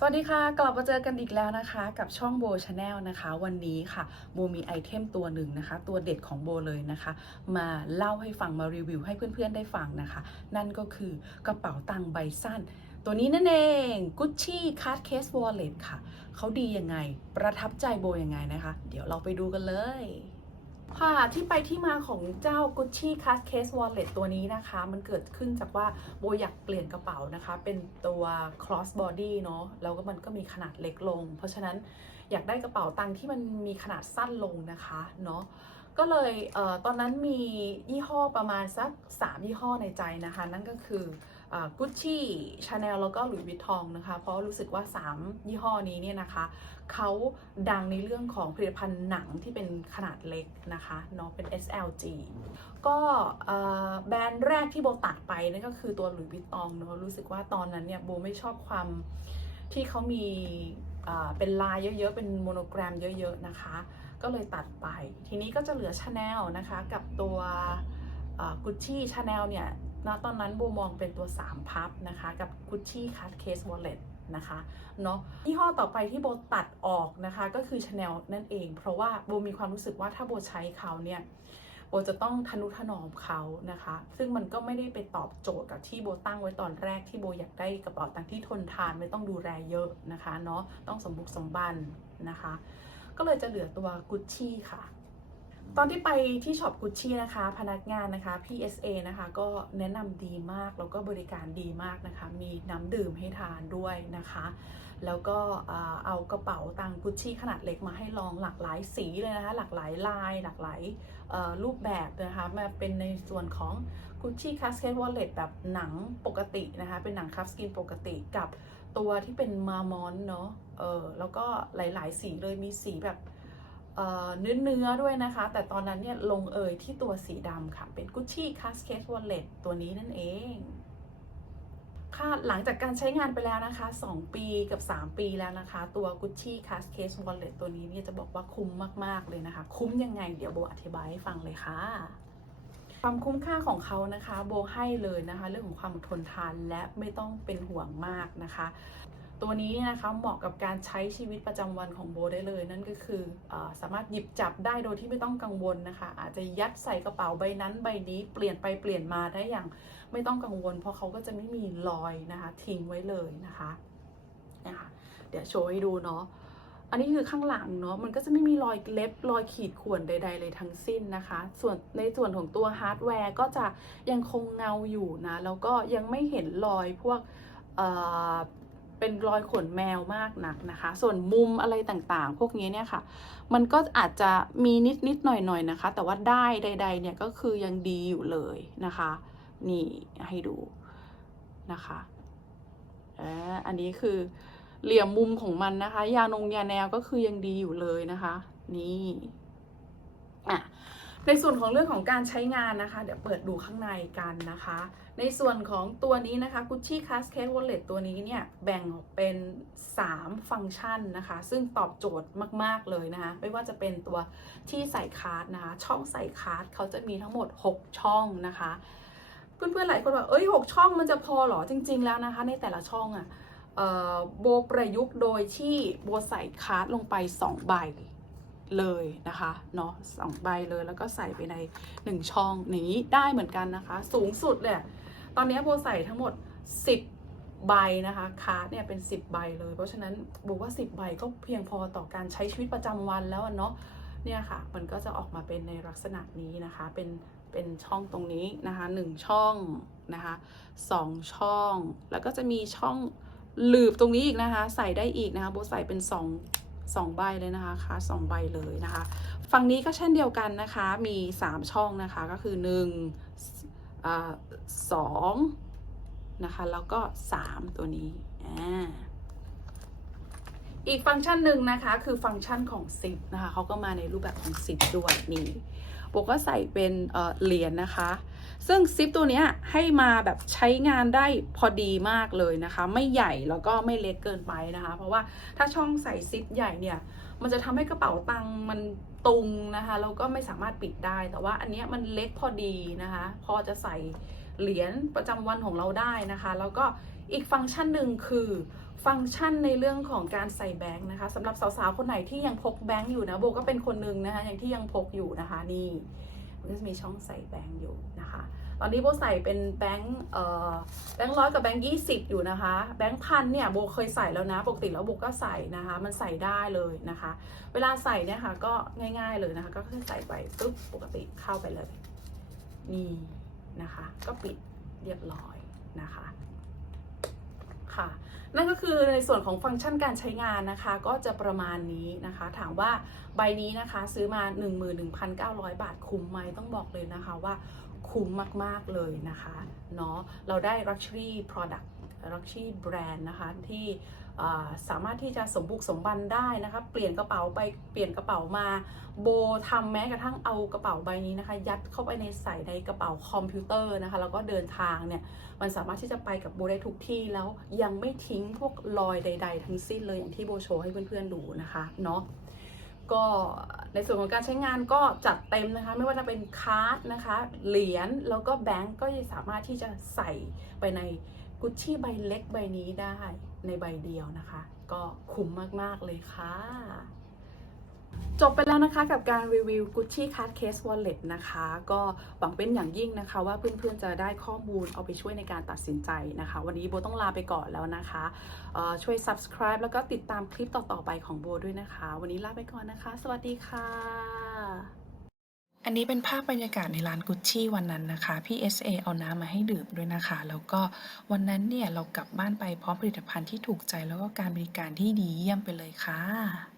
สวัสดีค่ะ กลับมาเจอกันอีกแล้วนะคะ กับช่องโบชาแนลนะคะ วันนี้ค่ะโบมีไอเทมตัวหนึ่งนะคะ ตัวเด็ดของโบเลยนะคะ มาเล่าให้ฟังมารีวิวให้เพื่อนๆได้ฟังนะคะ นั่นก็คือกระเป๋าตังค์ใบสั้น ตัวนี้นั่นเอง Gucci Card Case Wallet ค่ะ เขาดียังไง ประทับใจโบยังไงนะคะ เดี๋ยวเราไปดูกันเลย ค่ะที่ไปที่มาของเจ้า Gucci Card Case Wallet ตัวนี้นะคะ มันเกิดขึ้นจากว่าโบอยากเปลี่ยนกระเป๋านะคะ เป็นตัว cross body เนาะแล้วก็มันก็มีขนาดเล็กลง เพราะฉะนั้นอยากได้กระเป๋าตังค์ที่มันมีขนาดสั้นลงนะคะเนาะก็เลยเออตอนนั้นมียี่ห้อประมาณสัก 3 ยี่ห้อในใจนะคะ นั่นก็คือ กุชชี่ชาแนลแล้วก็หลุยส์วิตทองนะคะ เพราะรู้สึกว่า 3 ยี่ห้อนี้เนี่ยนะคะ เขาดังในเรื่องของผลิตภัณฑ์หนังที่เป็นขนาดเล็กนะคะเนาะเป็น SLG ก็แบรนด์แรกที่โบตัดไปนั่นก็คือตัวหลุยส์วิตตองเนาะรู้สึกว่าตอนนั้นเนี่ยโบไม่ชอบความที่เขามีเป็นลายเยอะๆ เป็นโมโนแกรมเยอะๆนะคะ ก็เลยตัดไป ทีนี้ก็จะเหลือชาแนลนะคะกับตัวกุชชี่ชาแนลเนี่ย ณตอนนั้นโบมองเป็นตัว 3 พับนะคะ กับ Gucci Card Case Wallet นะคะเนาะยี่ห้อต่อไปที่โบตัดออกนะคะ ก็คือ Chanel นั่นเอง เพราะว่าโบมีความรู้สึกว่าถ้าโบใช้เขาเนี่ยโบจะต้องทนุถนอมเขานะคะ ซึ่งมันก็ไม่ได้ไปตอบโจทย์กับที่โบตั้งไว้ตอนแรกที่โบอยากได้กระเป๋าตังค์ที่ทนทานไม่ต้องดูแลเยอะนะคะเนาะต้องสมบุกสมบันนะคะ ก็เลยจะเหลือตัวกุชชี่ค่ะ ตอนที่ไปที่ช็อปกุชชี่นะคะ พนักงานนะคะ PSA นะคะ ก็แนะนำดีมากแล้วก็บริการดีมากนะคะ มีน้ำดื่มให้ทานด้วยนะคะ แล้วก็เอากระเป๋าตังกุชชี่ขนาดเล็กมาให้ลองหลากหลายสีเลยนะคะ หลากหลายลาย หลากหลายรูปแบบนะคะมาเป็นในส่วนของ Gucci Cascade Wallet แบบหนังปกตินะคะ เป็นหนังคัฟสกินปกติกับตัวที่เป็นมามอนเนาะเออแล้วก็หลาย ๆ สีเลยมีสีแบบ เนื้อเนื้อด้วยนะคะ แต่ตอนนั้นเนี่ยลงเอยที่ตัวสีดำค่ะ เป็น Gucci Cascade Wallet ตัวนี้นั่นเองค่ะหลังจากการใช้งานไปแล้วนะคะ 2 ปีกับ 3 ปีแล้วนะคะ ตัว Gucci Cascade Wallet ตัวนี้เนี่ยจะบอกว่าคุ้มมาก ๆ เลยนะคะ คุ้มยังไง เดี๋ยวโบอธิบายให้ฟังเลยค่ะ ความคุ้มค่าของเขานะคะ โบให้เลยนะคะ เรื่องของความทนทานและไม่ต้องเป็นห่วงมากนะคะ ตัวนี้นะคะเหมาะกับการใช้ชีวิตประจำวันของโบได้เลย นั่นก็คืออสามารถหยิบจับได้โดยที่ไม่ต้องกังวลนะคะ อาจจะยัดใส่กระเป๋าใบนั้นใบนี้เปลี่ยนไปเปลี่ยนมาได้อย่างไม่ต้องกังวล เพราะเขาก็จะไม่มีรอยนะคะทิ้งไว้เลยนะคะนะคะเดี๋ยวโชว์ให้ดูเนาะอันนี้คือข้างหลังเนาะมันก็จะไม่มีรอยเล็บรอยขีดข่วนใด ๆ เลยทั้งสิ้นนะคะ ส่วนในส่วนของตัวฮาร์ดแวร์ก็จะยังคงเงาอยู่นะ แล้วก็ยังไม่เห็นรอยพวก เป็นรอยขนแมวมากหนักนะคะ ส่วนมุมอะไรต่างๆ พวกนี้เนี่ยค่ะ มันก็อาจจะมีนิดนิดๆหน่อยๆนนะคะ แต่ว่าได้ใด ๆ เนี่ยก็คือยังดีอยู่เลยนะคะ นี่ให้ดูนะคะอันนี้คือเหลี่ยมมุมของมันนะคะ ยานงยาแนวก็คือยังดีอยู่เลยนะคะ นี่อะ ในส่วนของเรื่องของการใช้งานนะคะ เดี๋ยวเปิดดูข้างในกันนะคะ ในส่วนของตัวนี้นะคะ Gucci Cascade Wallet ตัวนี้เนี่ย แบ่งออกเป็น 3 ฟังก์ชันนะคะ ซึ่งตอบโจทย์มาก ๆ เลยนะคะ ไม่ว่าจะเป็นตัวที่ใส่คาร์ดนะคะ ช่องใส่คาร์ดเขาจะมีทั้งหมด 6 ช่องนะคะ เพื่อนๆ หลายคนบอกเอ้ย 6 ช่องมันจะพอหรอจริง ๆ แล้วนะคะ ในแต่ละช่องอะ่ะโบประยุกต์โดยที่โบใส่คาร์ดลงไป 2 ใบ เลยนะคะเนาะสองใบเลยแล้วก็ใส่ไปในหนึ่งช่องนี้ได้เหมือนกันนะคะ สูงสุดเลยตอนนี้โบใส่ทั้งหมด 10 ใบนะคะคาร์ดเนี่ยเป็น 10 ใบเลย เพราะฉะนั้นโบว่า 10 ใบก็เพียงพอต่อการใช้ชีวิตประจำวันแล้วเนาะเนี่ยค่ะ มันก็จะออกมาเป็นในลักษณะนี้นะคะ เป็นเป็นช่องตรงนี้นะคะหนึ่งช่องนะคะสองช่อง แล้วก็จะมีช่องหลืบตรงนี้อีกนะคะ ใส่ได้อีกนะคะโบใส่เป็นส องสองใบเลยนะคะค่ะสองใบเลยนะคะ ฝั่งนี้ก็เช่นเดียวกันนะคะ มี 3 ช่องนะคะก็คือ1อ่าสองนะคะแล้วก็ 3 ตัวนี้อ่าอีกฟังก์ชันหนึ่งนะคะคือฟังก์ชันของซิปนะคะเขาก็มาในรูปแบบของซิปด้วยนี่โบก็ใส่เป็นเอ่อเหรียญนะคะ ซึ่งซิปตัวนี้ให้มาแบบใช้งานได้พอดีมากเลยนะคะ ไม่ใหญ่แล้วก็ไม่เล็กเกินไปนะคะ เพราะว่าถ้าช่องใส่ซิปใหญ่เนี่ยมันจะทำให้กระเป๋าตังค์มันตุงนะคะแล้วก็ไม่สามารถปิดได้ แต่ว่าอันนี้มันเล็กพอดีนะคะ พอจะใส่เหรียญประจำวันของเราได้นะคะ แล้วก็อีกฟังก์ชันหนึ่งคือฟฟังก์ชันในเรื่องของการใส่แบงค์นะคะสำหรับสาวๆ คนไหนที่ยังพกแบงค์อยู่นะโบก็เป็นคนหนึ่งนะคะอย่างที่ยังพกอยู่นะคะนี่ มันก็จะมีช่องใส่แบงค์อยู่นะคะ ตอนนี้โบใส่เป็นแบงค์แบงค์ร้อยกับแบงค์ยี่สิบอยู่นะคะ แบงค์พันเนี่ยโบเคยใส่แล้วนะปกติแล้วโบก็ใส่นะคะ มันใส่ได้เลยนะคะ เวลาใส่เนี่ยค่ะก็ง่าย ๆเลยนะคะ ก็แค่ใส่ไปปุ๊บปกติเข้าไปเลยนี่นะคะ ก็ปิดเรียบร้อยนะคะ ค่ะ นั่นก็คือในส่วนของฟังก์ชันการใช้งานนะคะ ก็จะประมาณนี้นะคะ ถามว่าใบนี้นะคะซื้อมา 11,900 บาทคุ้มไหมต้องบอกเลยนะคะว่าคุ้มมาก ๆ เลยนะคะเนาะเราได้ luxury product luxury brand นะคะที่ สามารถที่จะสมบุกสมบันได้นะคะเปลี่ยนกระเป๋าไปเปลี่ยนกระเป๋ามา โบทำแม้กระทั่งเอากระเป๋าใบนี้นะคะ ยัดเข้าไปในใส่ในกระเป๋าคอมพิวเตอร์นะคะ แล้วก็เดินทางเนี่ยมันสามารถที่จะไปกับโบได้ทุกที่แล้วยังไม่ทิ้งพวกรอยใด ๆ ทั้งสิ้นเลยอย่างที่โบโชว์ให้เพื่อนๆดูนะคะเนาะก็ในส่วนของการใช้งานก็จัดเต็มนะคะ ไม่ว่าจะเป็นคาร์ดนะคะ เหรียญแล้วก็แบงก์ก็ยังสามารถที่จะใส่ไปใน กุชชี่ใบเล็กใบนี้ได้ในใบเดียวนะคะ ก็คุ้มมาก ๆ เลยค่ะ จบไปแล้วนะคะกับการรีวิว Gucci Card Case Wallet นะคะ ก็หวังเป็นอย่างยิ่งนะคะ ว่าเพื่อนๆจะได้ข้อมูลเอาไปช่วยในการตัดสินใจนะคะ วันนี้โบต้องลาไปก่อนแล้วนะคะช่วย subscribe แล้วก็ติดตามคลิปต่อๆไปของโบด้วยนะคะ วันนี้ลาไปก่อนนะคะ สวัสดีค่ะ อันนี้เป็นภาพบรรยากาศในร้านกุชชี่วันนั้นนะคะ พี่ SA เอาน้ำมาให้ดื่มด้วยนะคะ แล้วก็วันนั้นเนี่ยเรากลับบ้านไปพร้อมผลิตภัณฑ์ที่ถูกใจแล้วก็การบริการที่ดีเยี่ยมไปเลยค่ะ